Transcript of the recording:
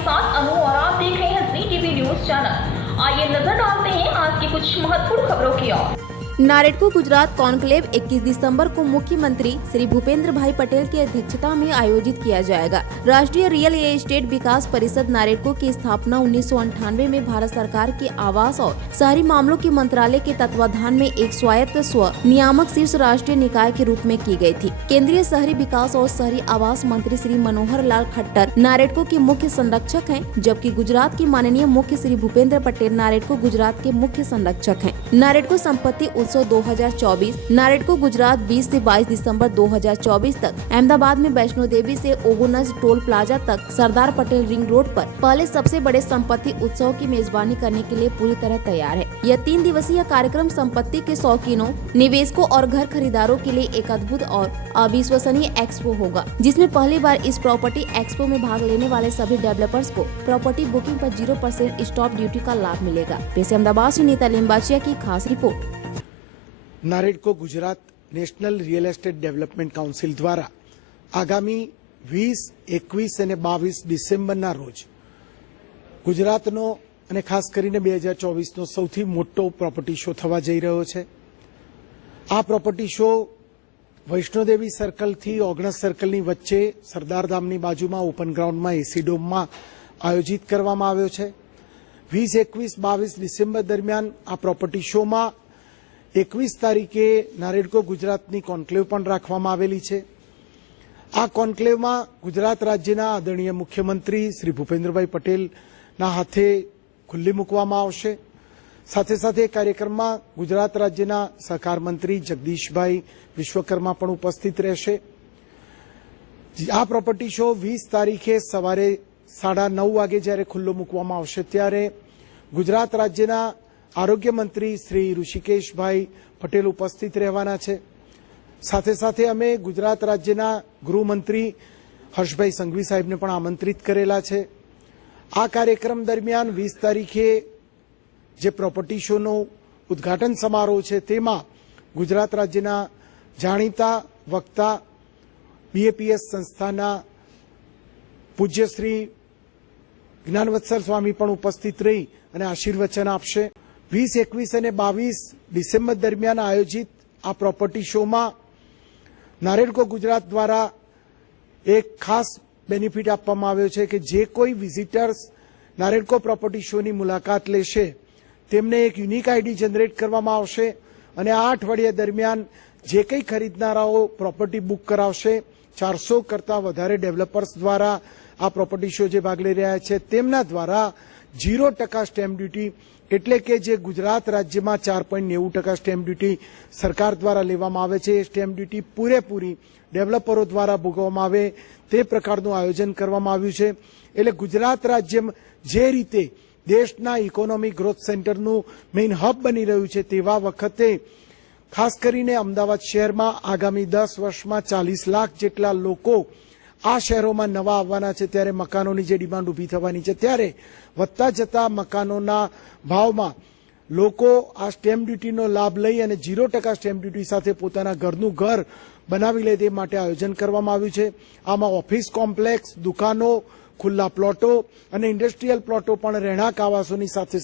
साथ अनु और आप देख रहे हैं जी टीवी न्यूज चैनल। आइए नजर डालते हैं आज की कुछ महत्वपूर्ण खबरों की ओर। नारेडको गुजरात कॉन्क्लेव 21 दिसंबर को मुख्यमंत्री श्री भूपेंद्र भाई पटेल की अध्यक्षता में आयोजित किया जाएगा। राष्ट्रीय रियल एस्टेट विकास परिषद नारेडको की स्थापना 1998 में भारत सरकार के आवास और शहरी मामलों के मंत्रालय के तत्वाधान में एक स्वायत्त स्व नियामक शीर्ष राष्ट्रीय निकाय के रूप में की गई थी। केंद्रीय शहरी विकास और शहरी आवास मंत्री श्री मनोहर लाल खट्टर नारेडको के मुख्य संरक्षक हैं, जबकि गुजरात के माननीय मुख्य श्री भूपेंद्र पटेल नारेडको गुजरात के मुख्य संरक्षक हैं। नारेडको संपत्ति उत्सव 2024 नारेडको गुजरात 20 से 22 दिसंबर 2024 तक अहमदाबाद में वैष्णो देवी से ओगोनज टोल प्लाजा तक सरदार पटेल रिंग रोड पर पहले सबसे बड़े संपत्ति उत्सव की मेजबानी करने के लिए पूरी तरह तैयार है। यह 3 दिवसीय कार्यक्रम संपत्ति के शौकीनों, निवेशकों और घर खरीदारों के लिए एक अद्भुत और अविश्वसनीय एक्सपो होगा, जिसमें पहली बार इस प्रॉपर्टी एक्सपो में भाग लेने वाले सभी डेवलपर्स को प्रॉपर्टी बुकिंग पर 0% स्टॉप ड्यूटी का लाभ मिलेगा। पेश अहमदाबाद से नीता लिंबाचिया की खास report. NAREDCO Gujarat national real estate development council द्वारा आगामी 20, 21 અને 22 ડિસેમ્બરના રોજ ગુજરાતનો અને ખાસ કરીને 2024નો સૌથી મોટો પ્રોપર્ટી શો થવા જઈ રહ્યો છે। આ પ્રોપર્ટી શો વૈષ્ણોદેવી સર્કલથી ઓગણસ સર્કલની વચ્ચે સરદારધામની બાજુમાં ઓપન ગ્રાઉન્ડમાં એસી ડોમમાં આયોજિત કરવામાં આવ્યો છે। 20, 21, 22 ડિસેમ્બર દરમિયાન આ પ્રોપર્ટી શોમાં 21 તારીખે નારેડકો ગુજરાતની કોન્ક્લેવ પણ રાખવામાં આવેલી છે। આ કોન્ક્લેવમાં ગુજરાત રાજ્યના આદરણીય મુખ્યમંત્રી શ્રી ભૂપેન્દ્રભાઈ પટેલના હાથે ખુલ્લી મૂકવામાં આવશે। સાથે સાથે કાર્યક્રમમાં ગુજરાત રાજ્યના સહકાર મંત્રી જગદીશભાઈ વિશ્વકર્મા પણ ઉપસ્થિત રહેશે। આ પ્રોપર્ટી શો 20 તારીખે સવારે 9:30 વાગે જ્યારે ખુલ્લો મૂકવામાં આવશે ત્યારે ગુજરાત રાજ્યના आरोग्य मंत्री श्री ऋषिकेशभाई पटेल उपस्थित रहवाना छे। साथे साथे अमे गुजरात राज्यना गृहमंत्री हर्षभाई संघवी साहेब ने पण आमंत्रित करेला छे। आ कार्यक्रम दरमियान 20 तारीखे जे प्रॉपर्टी शो नो उद्घाटन समारोह छे तेमां गुजरात राज्यना जाणीता वक्ता बीएपीएस संस्थाना पूज्य श्री ज्ञानवत्सल स्वामी पण उपस्थित रही अने आशीर्वचन आपशे। 20, 21 અને 22 ડિસેમ્બર દરમિયાન આયોજિત આ પ્રોપર્ટી શોમાં નારેડકો ગુજરાત દ્વારા એક ખાસ બેનિફિટ આપવામાં આવ્યો છે કે જે કોઈ વિઝિટર્સ નારેડકો પ્રોપર્ટી શોની મુલાકાત લેશે તેમને એક યુનિક આઈડી જનરેટ કરવામાં આવશે અને આ અઠવાડિયા દરમિયાન જે કંઈ ખરીદનારાઓ પ્રોપર્ટી બુક કરાવશે 400 કરતાં વધારે ડેવલપર્સ દ્વારા આ પ્રોપર્ટી શો જે ભાગ લઈ રહ્યા છે તેમના દ્વારા 0% સ્ટેમ્પ ડ્યુટી એટલે કે જે ગુજરાત રાજ્યમાં 4.90% સ્ટેમ્પ ડ્યુટી સરકાર દ્વારા લેવામાં આવે છે એ સ્ટેમ્પ ડ્યુટી પૂરેપૂરી ડેવલપરો દ્વારા ભોગવવામાં આવે તે પ્રકારનું આયોજન કરવામાં આવ્યું છે। એટલે ગુજરાત રાજ્ય જે રીતે દેશના ઇકોનોમિક ગ્રોથ સેન્ટરનું મેઇન હબ બની રહ્યું છે તેવા વખતે ખાસ કરીને અમદાવાદ શહેરમાં આગામી 10 વર્ષમાં 40 લાખ જેટલા લોકો આ શહેરોમાં નવા આવવાના છે ત્યારે મકાનોની જે ડિમાન્ડ ઊભી થવાની છે ત્યારે વધતા જતા મકાનોના ભાવમાં લોકો આ સ્ટેમ્પ ડ્યુટીનો લાભ લઈ અને 0% સ્ટેમ્પ ડ્યુટી સાથે પોતાના ઘરનું ઘર બનાવી લે તે માટે આયોજન કરવામાં આવ્યું છે। આમાં ઓફિસ કોમ્પ્લેક્સ, દુકાનો, ખુલ્લા પ્લોટો અને ઇન્ડસ્ટ્રીયલ પ્લોટો પણ રહેણાંક આવાસોની સાથે